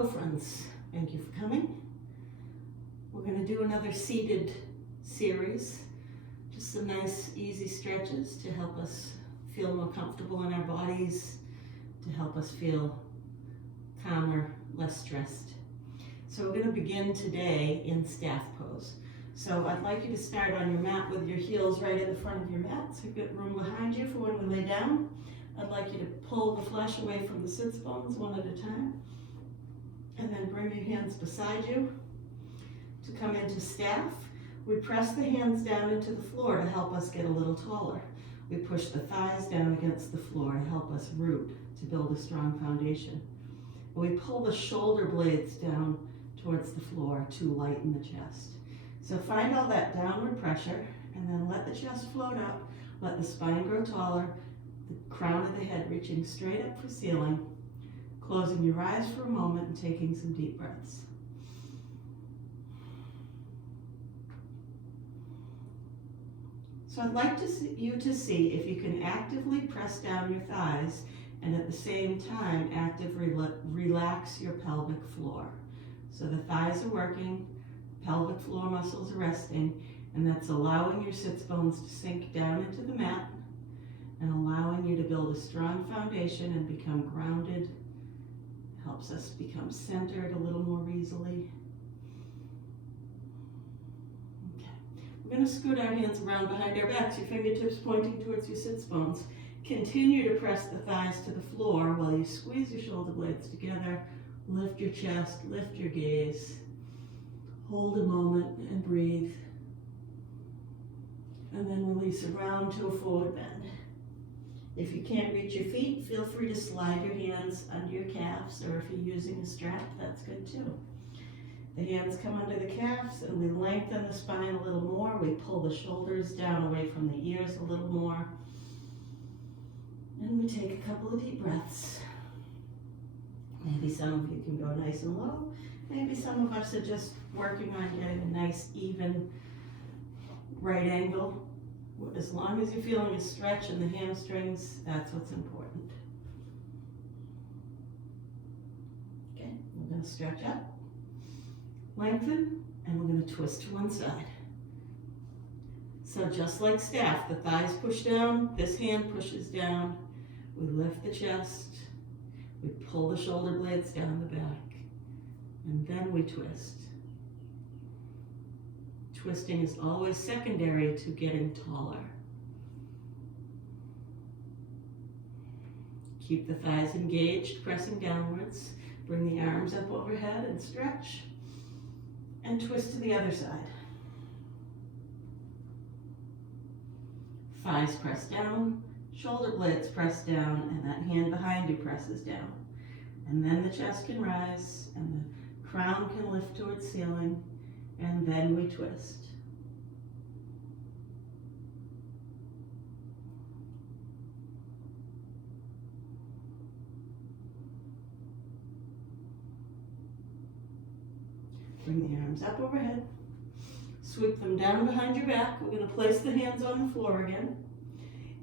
Hello friends, thank you for coming. We're going to do another seated series, just some nice easy stretches to help us feel more comfortable in our bodies, to help us feel calmer, less stressed. So we're going to begin today in staff pose. So I'd like you to start on your mat with your heels right in the front of your mat, so you've got room behind you for when we lay down. I'd like you to pull the flesh away from the sits bones one at a time. And then bring your hands beside you to come into staff. We press the hands down into the floor to help us get a little taller. We push the thighs down against the floor to help us root, to build a strong foundation. We pull the shoulder blades down towards the floor to lighten the chest. So find all that downward pressure and then let the chest float up, let the spine grow taller, the crown of the head reaching straight up for ceiling. Closing your eyes for a moment and taking some deep breaths. So I'd like you to see if you can actively press down your thighs and at the same time actively relax your pelvic floor. So the thighs are working, pelvic floor muscles are resting, and that's allowing your sits bones to sink down into the mat and allowing you to build a strong foundation and become grounded. Helps us become centered a little more easily. Okay. We're going to scoot our hands around behind our backs, your fingertips pointing towards your sits bones. Continue to press the thighs to the floor while you squeeze your shoulder blades together. Lift your chest, lift your gaze. Hold a moment and breathe. And then release around to a forward bend. If you can't reach your feet, feel free to slide your hands under your calves, or if you're using a strap, that's good too. The hands come under the calves and we lengthen the spine a little more. We pull the shoulders down away from the ears a little more. And we take a couple of deep breaths. Maybe some of you can go nice and low. Maybe some of us are just working on getting a nice, even, right angle. As long as you're feeling a stretch in the hamstrings, that's what's important. Okay, we're going to stretch up, lengthen, and we're going to twist to one side. So just like staff, the thighs push down, this hand pushes down, we lift the chest, we pull the shoulder blades down the back, and then we twist. Twisting is always secondary to getting taller. Keep the thighs engaged, pressing downwards. Bring the arms up overhead and stretch. And twist to the other side. Thighs press down, shoulder blades press down, and that hand behind you presses down. And then the chest can rise, and the crown can lift towards ceiling. And then we twist. Bring the arms up overhead. Sweep them down behind your back. We're going to place the hands on the floor again.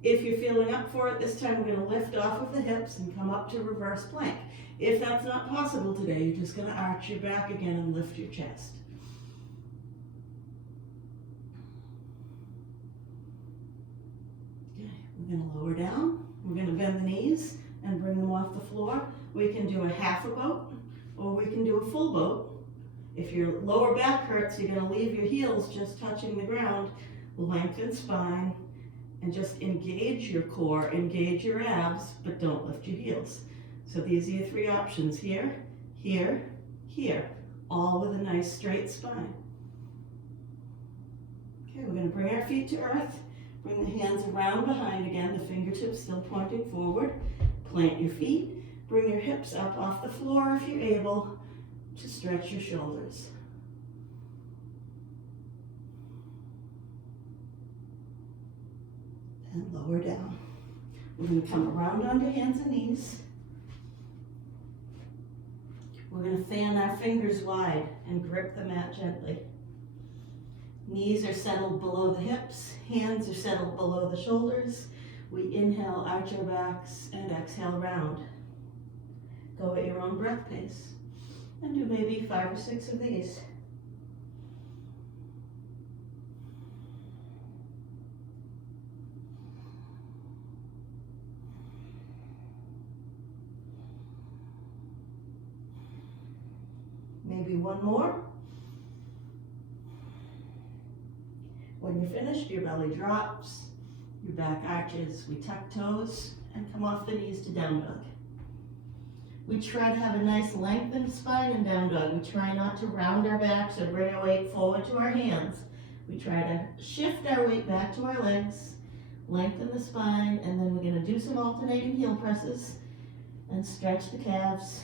If you're feeling up for it, this time we're going to lift off of the hips and come up to reverse plank. If that's not possible today, you're just going to arch your back again and lift your chest. We're going to lower down, we're going to bend the knees and bring them off the floor. We can do a half a boat or we can do a full boat. If your lower back hurts, you're going to leave your heels just touching the ground. Lengthen spine and just engage your core, engage your abs, but don't lift your heels. So these are your three options, here, here, here, all with a nice straight spine. Okay, we're going to bring our feet to earth. Bring the hands around behind again, the fingertips still pointing forward. Plant your feet. Bring your hips up off the floor if you're able to stretch your shoulders. And lower down. We're going to come around onto hands and knees. We're going to fan our fingers wide and grip the mat gently. Knees are settled below the hips, hands are settled below the shoulders. We inhale, arch our backs, and exhale, round. Go at your own breath pace. And do maybe 5 or 6 of these. Maybe one more. When you're finished, your belly drops, your back arches, we tuck toes, and come off the knees to down dog. We try to have a nice lengthened spine in down dog. We try not to round our backs or bring our weight forward to our hands. We try to shift our weight back to our legs, lengthen the spine, and then we're going to do some alternating heel presses and stretch the calves.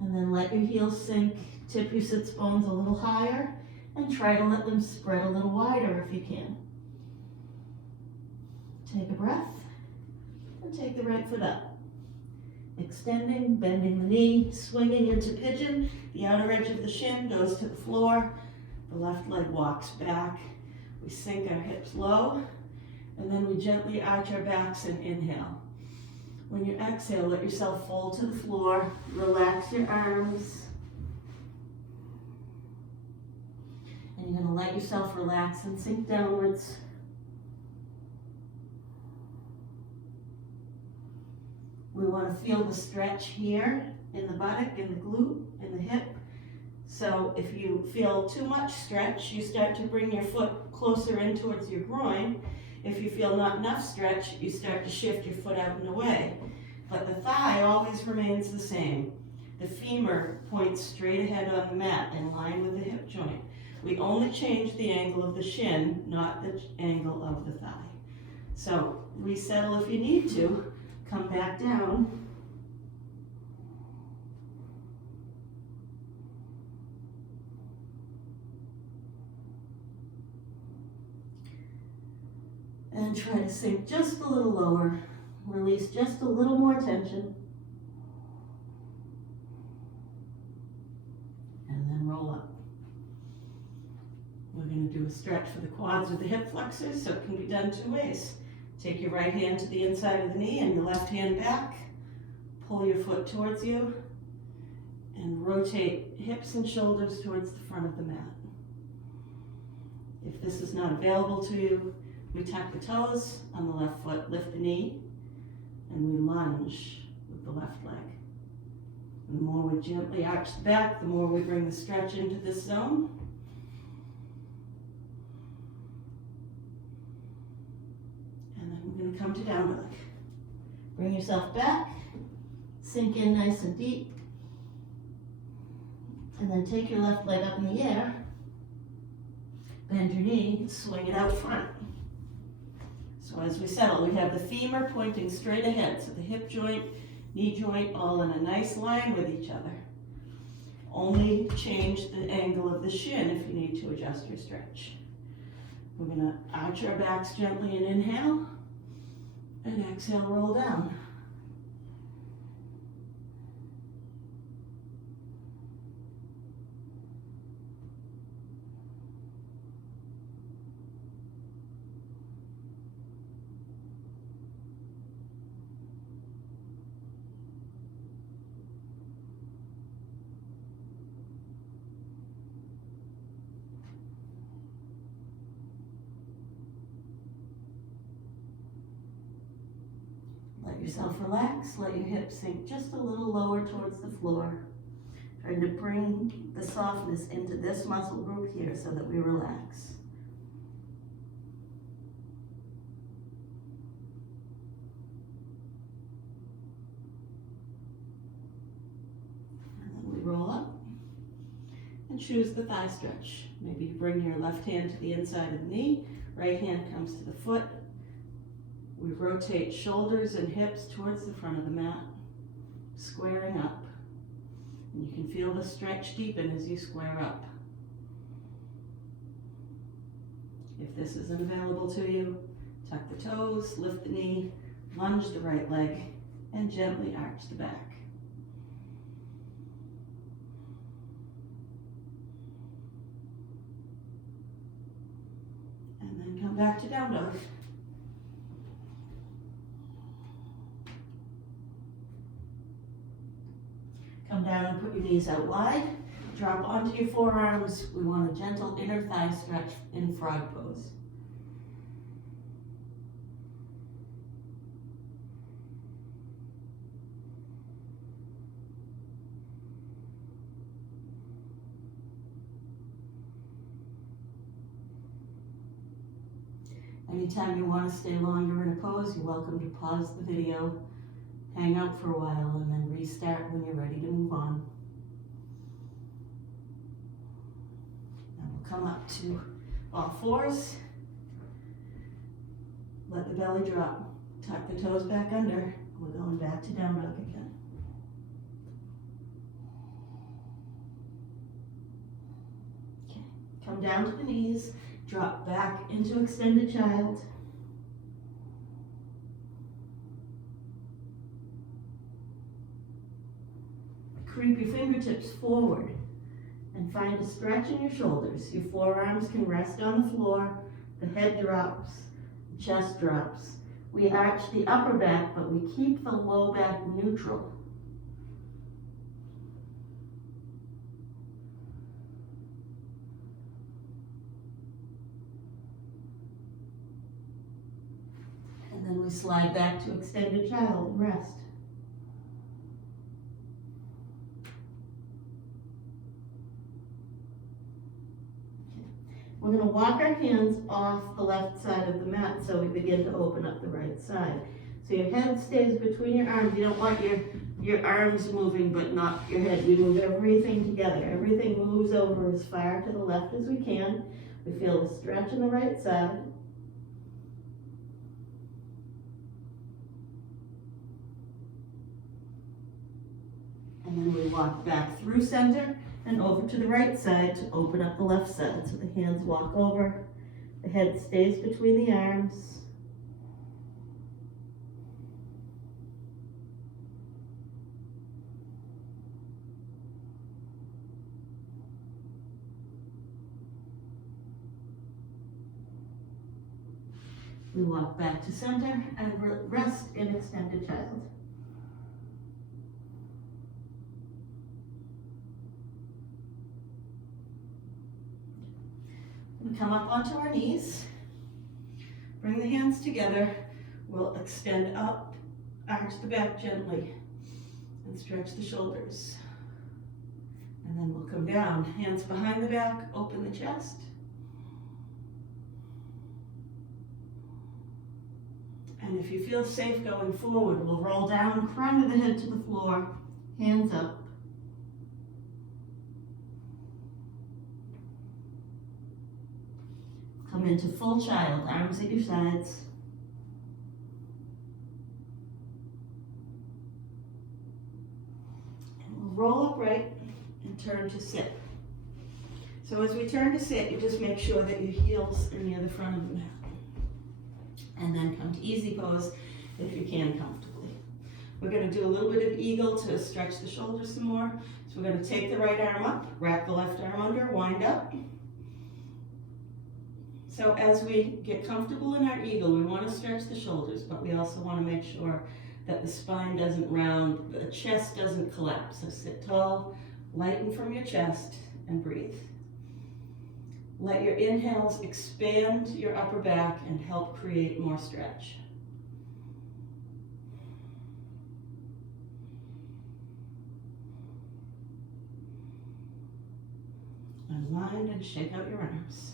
And then let your heels sink, tip your sits bones a little higher, and try to let them spread a little wider if you can. Take a breath, and take the right foot up. Extending, bending the knee, swinging into pigeon. The outer edge of the shin goes to the floor. The left leg walks back. We sink our hips low, and then we gently arch our backs and inhale. When you exhale, let yourself fall to the floor. Relax your arms. And you're going to let yourself relax and sink downwards. We want to feel the stretch here in the buttock, in the glute, in the hip. So if you feel too much stretch, you start to bring your foot closer in towards your groin. If you feel not enough stretch, you start to shift your foot out and away. But the thigh always remains the same. The femur points straight ahead on the mat in line with the hip joint. We only change the angle of the shin, not the angle of the thigh. So resettle if you need to. Come back down. And try to sink just a little lower. Release just a little more tension. And then roll up. We're going to do a stretch for the quads or the hip flexors, so it can be done 2 ways. Take your right hand to the inside of the knee and your left hand back. Pull your foot towards you and rotate hips and shoulders towards the front of the mat. If this is not available to you, we tuck the toes on the left foot, lift the knee, and we lunge with the left leg. And the more we gently arch the back, the more we bring the stretch into this zone. Come to down dog. Bring yourself back, sink in nice and deep, and then take your left leg up in the air, bend your knee, swing it out front. So as we settle, we have the femur pointing straight ahead, so the hip joint, knee joint, all in a nice line with each other. Only change the angle of the shin if you need to adjust your stretch. We're going to arch our backs gently and inhale. And exhale, roll down. Let yourself relax, let your hips sink just a little lower towards the floor. Trying to bring the softness into this muscle group here so that we relax. And then we roll up and choose the thigh stretch. Maybe you bring your left hand to the inside of the knee, right hand comes to the foot. We rotate shoulders and hips towards the front of the mat, squaring up. And you can feel the stretch deepen as you square up. If this isn't available to you, tuck the toes, lift the knee, lunge the right leg, and gently arch the back. And then come back to down dog. finally put your knees out wide. Drop onto your forearms. We want a gentle inner thigh stretch in frog pose. Anytime you want to stay longer in a pose, you're welcome to pause the video, hang out for a while, and then restart when you're ready to move on. Now we'll come up to all fours. Let the belly drop. Tuck the toes back under. We're going back to down dog again. Okay. Come down to the knees. Drop back into extended child. Creep your fingertips forward and find a stretch in your shoulders. Your forearms can rest on the floor, the head drops, the chest drops. We arch the upper back, but we keep the low back neutral. And then we slide back to extended child and rest. We're going to walk our hands off the left side of the mat so we begin to open up the right side. So your head stays between your arms. You don't want your arms moving but not your head. We move everything together. Everything moves over as far to the left as we can. We feel the stretch on the right side. And then we walk back through center and over to the right side to open up the left side. So the hands walk over, the head stays between the arms. We walk back to center and rest in extended child. We come up onto our knees, bring the hands together, we'll extend up, arch the back gently, and stretch the shoulders. And then we'll come down, hands behind the back, open the chest. And if you feel safe going forward, we'll roll down, crown of the head to the floor, hands up. Come into full child, arms at your sides. And we'll roll upright and turn to sit. So as we turn to sit, you just make sure that your heels are near the front of the mat. And then come to easy pose if you can comfortably. We're going to do a little bit of eagle to stretch the shoulders some more. So we're going to take the right arm up, wrap the left arm under, wind up. So as we get comfortable in our eagle, we want to stretch the shoulders, but we also want to make sure that the spine doesn't round, the chest doesn't collapse. So sit tall, lighten from your chest, and breathe. Let your inhales expand your upper back and help create more stretch. Unwind and shake out your arms.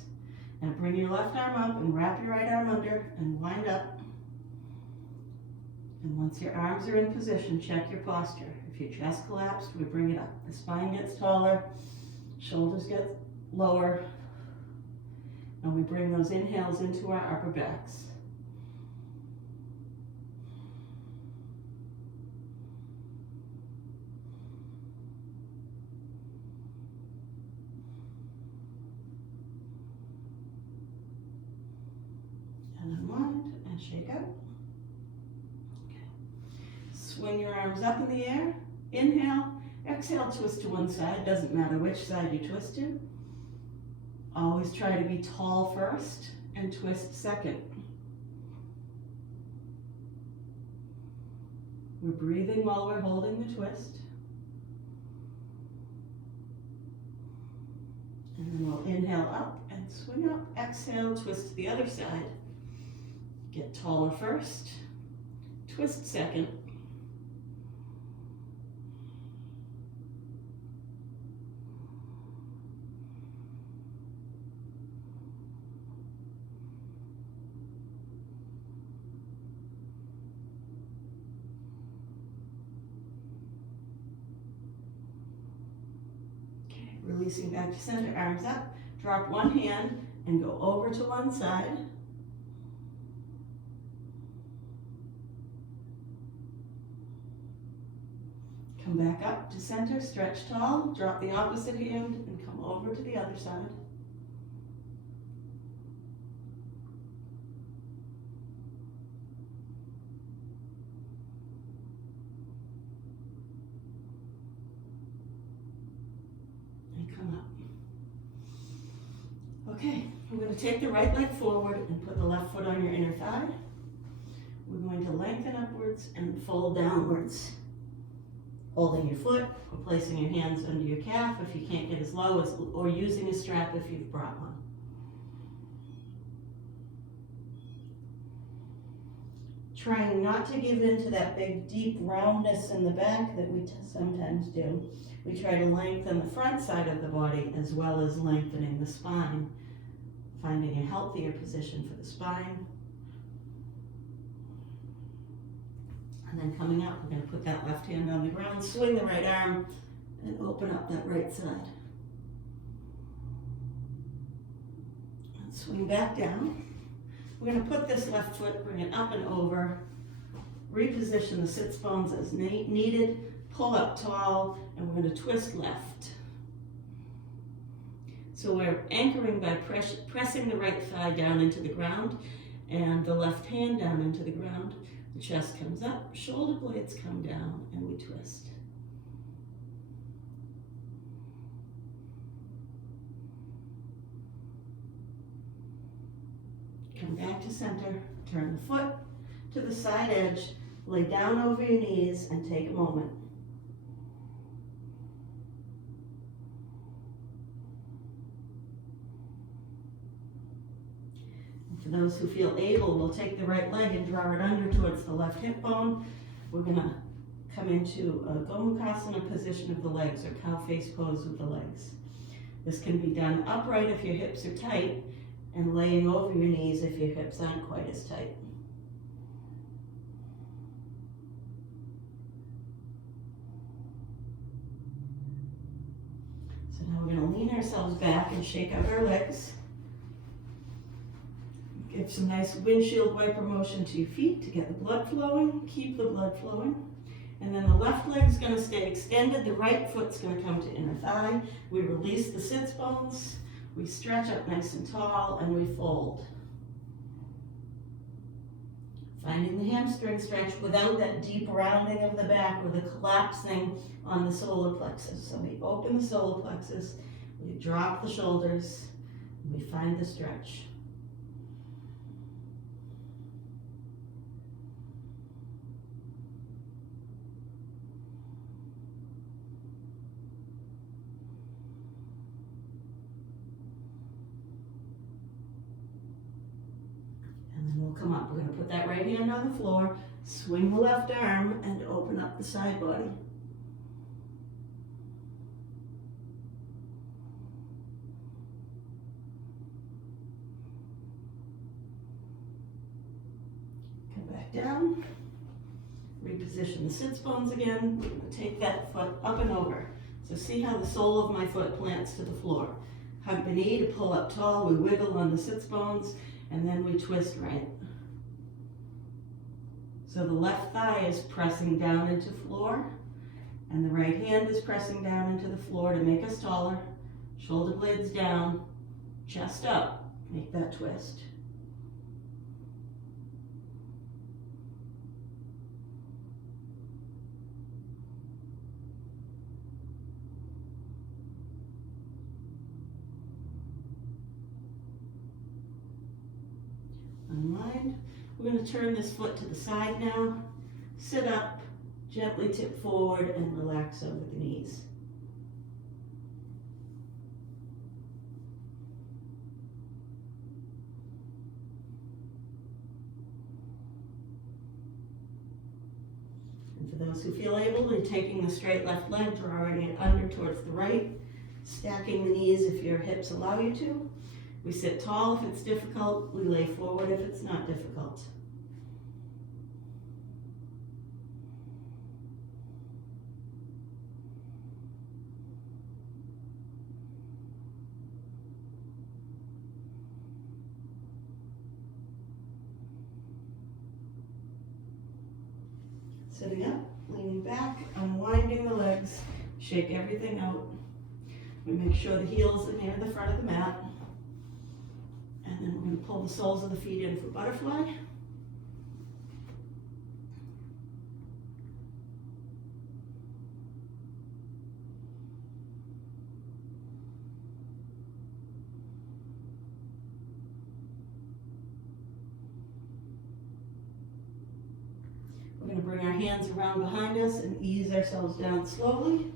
Now bring your left arm up and wrap your right arm under and wind up. And once your arms are in position, check your posture. If your chest collapsed, we bring it up. The spine gets taller, shoulders get lower, and we bring those inhales into our upper backs. And unwind and shake out. Okay. Swing your arms up in the air. Inhale, exhale, twist to one side. Doesn't matter which side you twist to. Always try to be tall first and twist second. We're breathing while we're holding the twist. And then we'll inhale up and swing up. Exhale, twist to the other side. Get taller first. Twist second. Releasing back to center, arms up. Drop one hand and go over to one side. Come back up to center, stretch tall. Drop the opposite hand and come over to the other side. Okay, we're going to take the right leg forward and put the left foot on your inner thigh. We're going to lengthen upwards and fold downwards. Holding your foot or placing your hands under your calf if you can't get as low as, or using a strap if you've brought one. Trying not to give in to that big deep roundness in the back that we sometimes do. We try to lengthen the front side of the body as well as lengthening the spine. Finding a healthier position for the spine. And then coming up, we're going to put that left hand on the ground, swing the right arm, and open up that right side. And swing back down. We're going to put this left foot, bring it up and over, reposition the sits bones as needed, pull up tall, and we're going to twist left. So we're anchoring by pressing the right thigh down into the ground and the left hand down into the ground. The chest comes up, shoulder blades come down, and we twist. Come back to center, turn the foot to the side edge, lay down over your knees, and take a moment. For those who feel able, we'll take the right leg and draw it under towards the left hip bone. We're going to come into a Gomukhasana position of the legs, or cow face pose with the legs. This can be done upright if your hips are tight, and laying over your knees if your hips aren't quite as tight. So now we're going to lean ourselves back and shake out our legs. Give some nice windshield wiper motion to your feet to get the blood flowing. Keep the blood flowing. And then the left leg's going to stay extended. The right foot's going to come to inner thigh. We release the sits bones. We stretch up nice and tall, and we fold. Finding the hamstring stretch without that deep rounding of the back or the collapsing on the solar plexus. So we open the solar plexus, we drop the shoulders, and we find the stretch. Come up. We're going to put that right hand on the floor, swing the left arm, and open up the side body. Come back down. Reposition the sits bones again. We're going to take that foot up and over. So see how the sole of my foot plants to the floor. Hug the knee to pull up tall. We wiggle on the sits bones, and then we twist right. So the left thigh is pressing down into floor, and the right hand is pressing down into the floor to make us taller. Shoulder blades down, chest up, make that twist. Unwind. We're going to turn this foot to the side now. Sit up, gently tip forward, and relax over the knees. And for those who feel able, you're taking the straight left leg, drawing it under towards the right, stacking the knees if your hips allow you to. We sit tall if it's difficult, we lay forward if it's not difficult. Sitting up, leaning back, unwinding the legs, shake everything out. We make sure the heels are near the front of the mat. And then we're going to pull the soles of the feet in for butterfly. We're going to bring our hands around behind us and ease ourselves down slowly.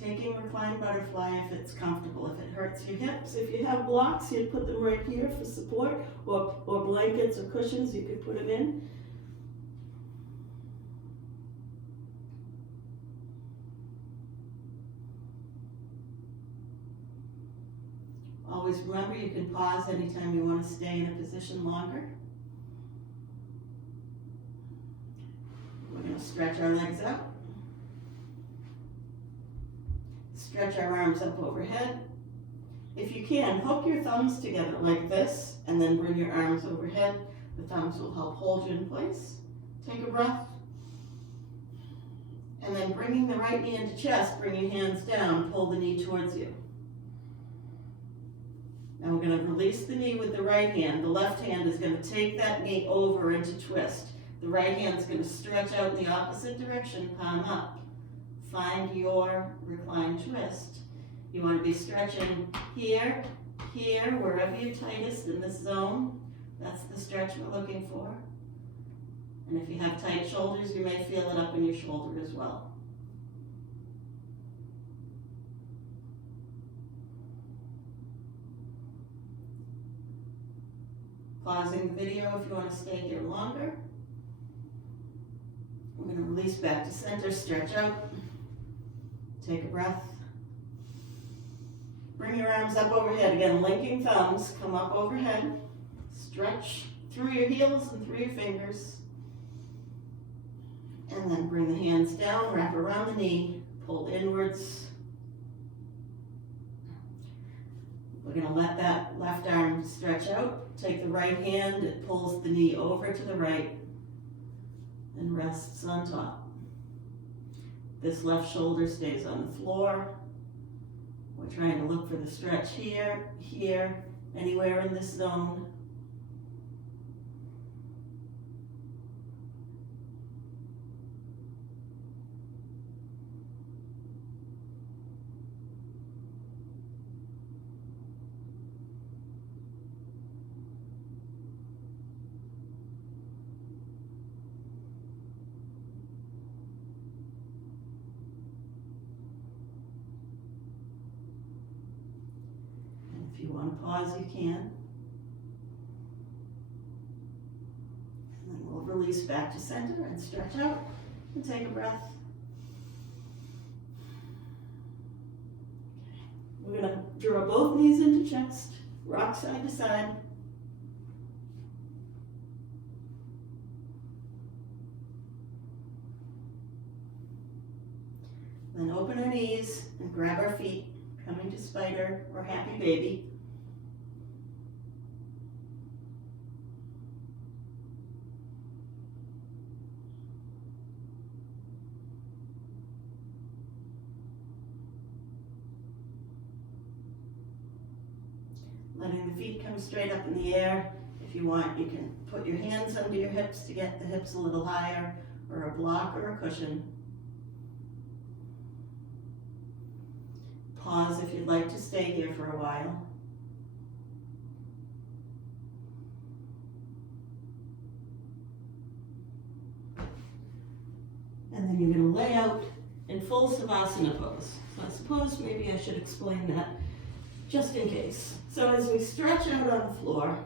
Taking reclined butterfly if it's comfortable. If it hurts your hips, if you have blocks, you'd put them right here for support, or blankets or cushions, you could put them in. Always remember you can pause anytime you want to stay in a position longer. We're going to stretch our legs out. Stretch our arms up overhead. If you can, hook your thumbs together like this and then bring your arms overhead. The thumbs will help hold you in place. Take a breath. And then bringing the right knee into chest, bring your hands down, pull the knee towards you. Now we're going to release the knee with the right hand. The left hand is going to take that knee over into twist. The right hand is going to stretch out in the opposite direction, palm up. Find your reclined twist. You want to be stretching here, here, wherever you're tightest in this zone. That's the stretch we're looking for. And if you have tight shoulders, you may feel it up in your shoulder as well. Pausing the video if you want to stay here longer. We're going to release back to center, stretch out. Take a breath. Bring your arms up overhead. Again, linking thumbs, come up overhead. Stretch through your heels and through your fingers. And then bring the hands down, wrap around the knee, pull inwards. We're going to let that left arm stretch out. Take the right hand, it pulls the knee over to the right and rests on top. This left shoulder stays on the floor. We're trying to look for the stretch here, here, anywhere in this zone. If you want to pause, you can. And then we'll release back to center and stretch out and take a breath. Okay. We're going to draw both knees into chest, rock side to side. Then open our knees and grab our feet, coming to spider or happy baby. Letting the feet come straight up in the air. If you want, you can put your hands under your hips to get the hips a little higher, or a block or a cushion. Pause if you'd like to stay here for a while. And then you're going to lay out in full Savasana pose. So I suppose maybe I should explain that just in case. So as we stretch out on the floor,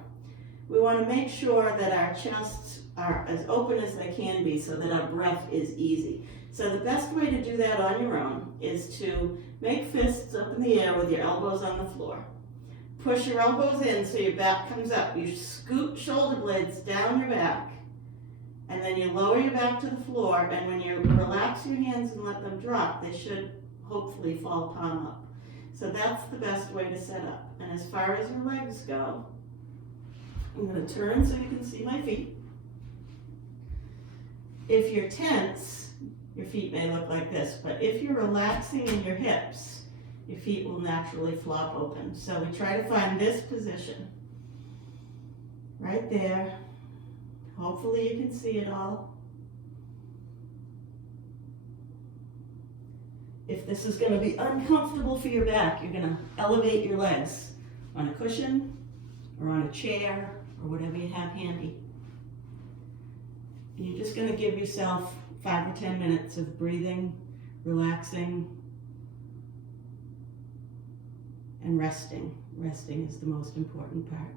We want to make sure that our chests are as open as they can be so that our breath is easy. So the best way to do that on your own is to make fists up in the air with your elbows on the floor. Push your elbows in so your back comes up. You scoot shoulder blades down your back, and then you lower your back to the floor, and when you relax your hands and let them drop, they should hopefully fall palm up. So that's the best way to set up. And as far as your legs go, I'm going to turn so you can see my feet. If you're tense, your feet may look like this, but if you're relaxing in your hips, your feet will naturally flop open. So we try to find this position, right there. Hopefully you can see it all. If this is going to be uncomfortable for your back, you're going to elevate your legs on a cushion or on a chair or whatever you have handy. And you're just going to give yourself 5 or 10 minutes of breathing, relaxing, and resting. Resting is the most important part.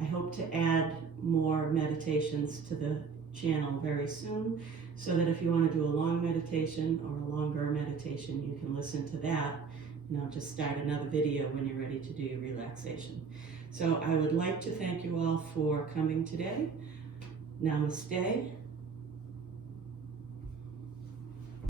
I hope to add more meditations to the channel very soon, so that if you want to do a long meditation or a longer meditation, you can listen to that, and I'll just start another video when you're ready to do your relaxation. So I would like to thank you all for coming today. Namaste.